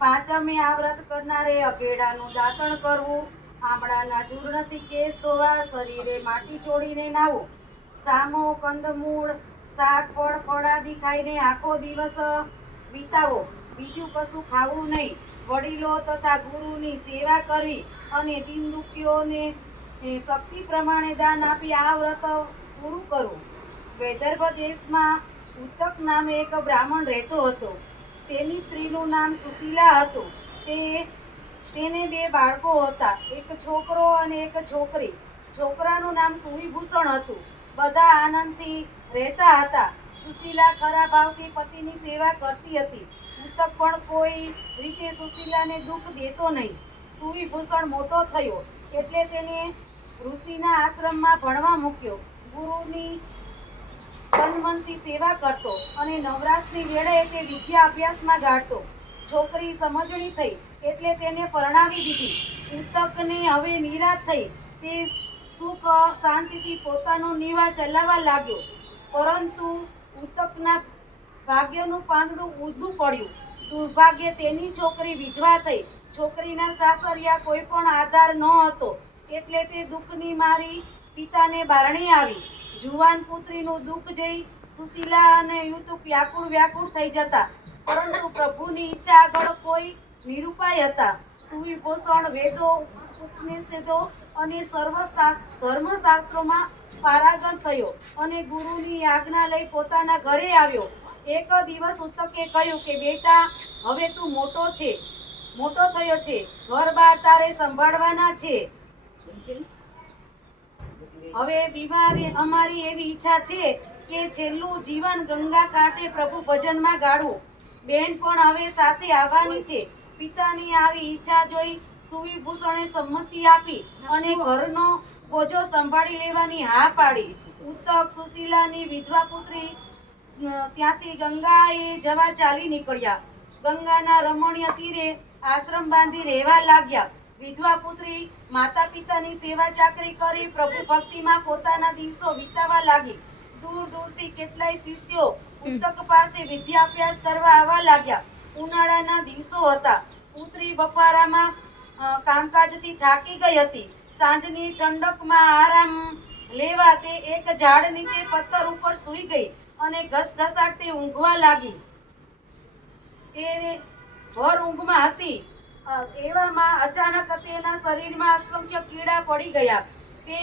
પાંચમે આ વ્રત કરનારે અઘેડાનું દાંતણ કરવું, આમળાના ચૂર્ણથી કેસ ધોવા, શરીરે માટી ચોળીને નાવું, સામો કંદમૂળ શાક ફળ ફળાદી ખાઈને આખો દિવસ વિતાવો, બીજું કશું ખાવું નહીં, વડીલો તથા ગુરુની સેવા કરવી અને દીન દુખીઓને શક્તિ પ્રમાણે દાન આપી આ વ્રત પૂરું કરવું. વૈદર્ભ દેશમાં ઉત્તક નામે એક બ્રાહ્મણ રહેતો હતો. તેની સ્ત્રીનું નામ સુશીલા હતું. તેને બે બાળકો હતા, એક છોકરો અને એક છોકરી. છોકરાનું નામ સુવિભૂષણ હતું. બધા આનંદથી રહેતા હતા. સુશીલા ખરા ભાવથી પતિની સેવા કરતી હતી. ઉત્તક પણ કોઈ રીતે સુશીલાને દુઃખ દેતો નહીં. સુવિભૂષણ મોટો થયો એટલે તેને ઋષિના આશ્રમમાં ભણવા મૂક્યો. ગુરુની તન-મનથી સેવા કરતો અને નવરાશની વેળાએ તે વિદ્યા અભ્યાસમાં ગાળતો. છોકરી સમજણી થઈ એટલે તેને પરણાવી દીધી. ઉત્તકને હવે નિરાશ થઈ તે સુખ શાંતિથી પોતાનો નિવાહ ચલાવવા લાગ્યો. પરંતુ ઉત્તકના ભાગ્યનું પાંદડું ઊંધું પડ્યું. દુર્ભાગ્યે તેની છોકરી વિધવા થઈ. છોકરીના સાસરિયા કોઈ પણ આધાર ન હતો એટલે તે દુઃખની મારી પિતાને બારણે આવી. જુવાન પુત્રીનું દુઃખ જોઈ સુશીલા અને યુતુક વ્યાકુળ થઈ જતા, પરંતુ પ્રભુની ઈચ્છા આગળ કોઈ નિરૂપાય હતા. સુવિભૂષણ વેદો, ઉપનિષદો અને સર્વ ધર્મશાસ્ત્રોમાં પારંગત થયો અને ગુરુની આજ્ઞા લઈ પોતાના ઘરે આવ્યો. એક દિવસ ઉત્તકે કહ્યું કે બેટા, હવે તું મોટો થયો છે, ઘર બાર તારે સંભાળવાના છે. હવે બીમારી અમારી એવી ઈચ્છા છે કે છેલ્લું જીવન ગંગા કાંઠે પ્રભુ ભજનમાં ગાળવું. બેન પણ હવે સાથે આવવાની છે. પિતાની આવી ઈચ્છા જોઈ સુવિભૂષણે સંમતિ આપી અને ઘરનો બોજો સંભાળી લેવાની હા પાડી. ઉત્તક સુશીલાની વિધવા પુત્રી ત્યાંથી ગંગાએ જવા ચાલી નીકળ્યા. ગંગાના રમણીય તીરે આશ્રમ બાંધી રહેવા લાગ્યા. વિધવા પુત્રી માતા પિતાની સેવા ચાકરી કરી પ્રભુ ભક્તિમાં પોતાના દિવસો વિતાવા લાગી. દૂર દૂરથી કેટલાય શિષ્યો ઉત્તક પાસે વિદ્યાભ્યાસ કરવા આવવા લાગ્યા. ઉનાળાના દિવસો હતા. પુત્રી બફારામાં કામકાજથી થાકી ગઈ હતી. સાંજની ઠંડકમાં આરામ લેવા તે એક ઝાડ નીચે પથ્થર ઉપર સૂઈ ગઈ અને ઘસઘસાટથી ઊંઘવા લાગી. તે ભર ઊંઘમાં હતી. એવામાં અચાનક તેના શરીરમાં અસંખ્ય કીડા પડી ગયા. તે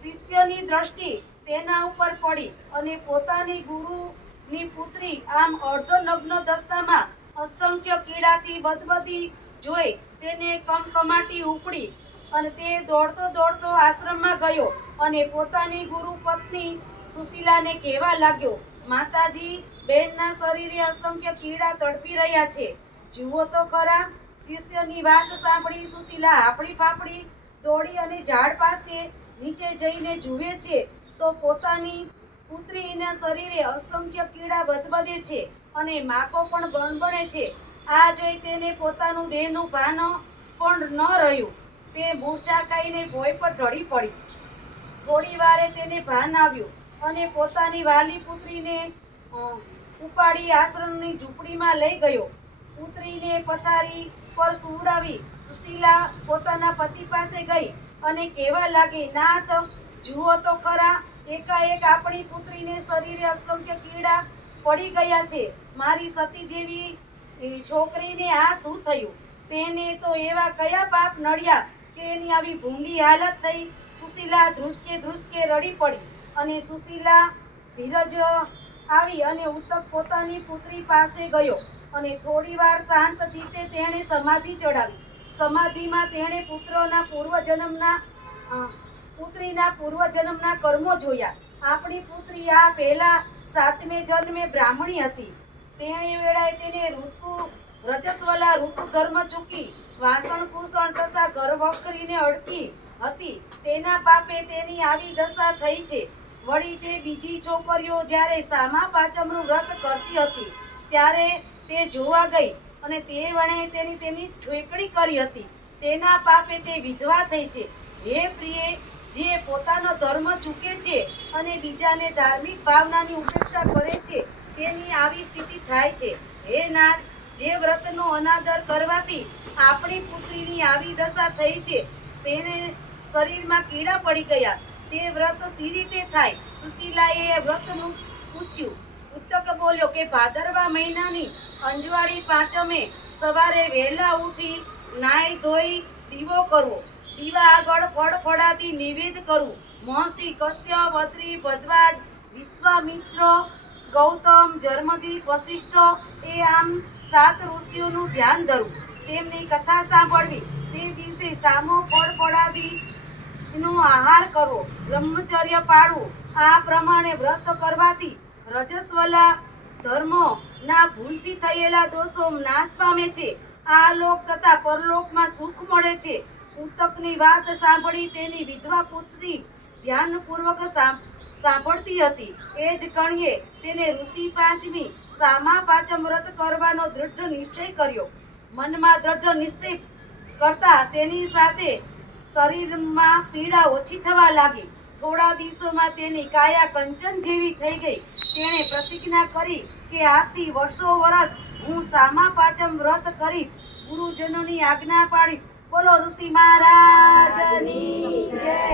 શિષ્યની દ્રષ્ટિ તેના ઉપર પડી અને પોતાની ગુરુની પુત્રી આમ અર્ધનગ્ન દશામાં અસંખ્ય કીડાથી બદબદી જોઈ તેને કમકમાટી ઉપડી અને તે દોડતો આશ્રમમાં ગયો અને પોતાની ગુરુ પત્ની સુશીલાને કહેવા લાગ્યો, માતાજી, બેનના શરીરે અસંખ્ય કીડા તડપી રહ્યા છે, જુઓ તો ખરા. શિષ્યની વાત સાંભળી સુશીલા હાંફળી ફાફડી દોડી અને ઝાડ પાસે નીચે જઈને જુએ છે તો પોતાની પુત્રીના શરીરે અસંખ્ય કીડા બદબદે છે અને માકો પણ બણબણે છે. આ જોઈ તેને પોતાનું દેહનું ભાન પણ ન રહ્યું. તે મૂર્છા ખાઈને ભોંય પર ઢળી પડી. થોડી વારે તેને ભાન આવ્યું અને પોતાની વાલી પુત્રીને ઉપાડી આશ્રમની ઝૂંપડીમાં લઈ ગયો. પુત્રીને પથારી પર સુવડાવી સુશીલા પોતાના પતિ પાસે ગઈ અને કહેવા લાગી, નાથ, જુઓ તો ખરા, એકાએક આપણી પુત્રીને શરીરે અસંખ્ય કીડા પડી ગયા છે. મારી સતી જેવી છોકરીને આ શું થયું? તેને તો એવા કયા પાપ નડ્યા કે એની આવી ભૂંડી હાલત થઈ? સુશીલા ધ્રુસકે રડી પડી અને સુશીલા ધીરજ આવી અને ઉત્તક પોતાની પુત્રી પાસે ગયો અને થોડી વાર શાંત ચિત્તે તેણે સમાધિ ચડાવી. સમાધિમાં તેણે પુત્રીના પૂર્વજન્મના કર્મો જોયા. આપણી પુત્રી આ પહેલા 7મે જન્મે બ્રાહ્મણી હતી. તેણે વેળાએ તેને રજસ્વલા ઋતુ ધર્મ ચૂકી વાસણ કુસણ તથા ગર્ભકરીને અડકી હતી. તેના પાપે તેની આવી દશા થઈ છે. વળી તે બીજી છોકરીઓ જ્યારે સામા પાંચમનું વ્રત કરતી હતી ત્યારે તે જોવા ગઈ અને તે વણે તેની ઠેકડી કરી હતી. તેના પાપે તે વિધવા થઈ છે. હે પ્રિય, જે પોતાનો ધર્મ ચૂકે છે અને બીજાને ધાર્મિક ભાવનાની ઉપેક્ષા કરે છે તેની આવી સ્થિતિ થાય છે. હે નાથ, જે વ્રતનો અનાદર કરવાથી આપણી પુત્રીની આવી દશા થઈ છે, તેને શરીરમાં કીડા પડી ગયા, તે વ્રત સી રીતે થાય? સુશીલાએ વ્રતનું પૂછ્યું. ઉત્તક બોલ્યો કે ભાદરવા મહિનાની અંજવાળી પાંચમે સવારે વહેલા ઉઠી નાઈ ધોઈ દીવો કરવો, દીવા આગળ ફળફળાદી નિવેદ કરવું. મહર્ષિ કશ્યપ, અત્રિ, ભદ્વાજ, વિશ્વામિત્ર, ગૌતમ, જર્મદીપ, વશિષ્ઠ એ આમ 7 ઋષિઓનું ધ્યાન ધરવું, તેમની કથા સાંભળવી. તે દિવસે સામો ફળફળાદીનો આહાર કરવો, બ્રહ્મચર્ય પાળવું. આ પ્રમાણે વ્રત કરવાથી રજસ્વલા ધર્મોના ભૂલથી થયેલા દોષો નાશ પામે છે. આ લોક તથા પરલોકમાં સુખ મળે છે. ઉત્તકની વાત સાંભળી તેની વિધવા પુત્રી ધ્યાનપૂર્વક સાંભળતી હતી. એ જ કણીએ તેને ઋષિ પાંચમી સામા પાંચમ વ્રત કરવાનો દૃઢ નિશ્ચય કર્યો. મનમાં દૃઢ નિશ્ચય કરતા તેની સાથે શરીરમાં પીડા ઓછી થવા લાગી. થોડા દિવસોમાં તેની કાયા કંચન જેવી થઈ ગઈ. તેણે પ્રતિજ્ઞા કરી કે આજથી વર્ષો વર્ષ હું સામા પાંચમ વ્રત કરીશ, ગુરુજનોની આજ્ઞા પાડીશ. બોલો ઋષિ મહારાજની જય.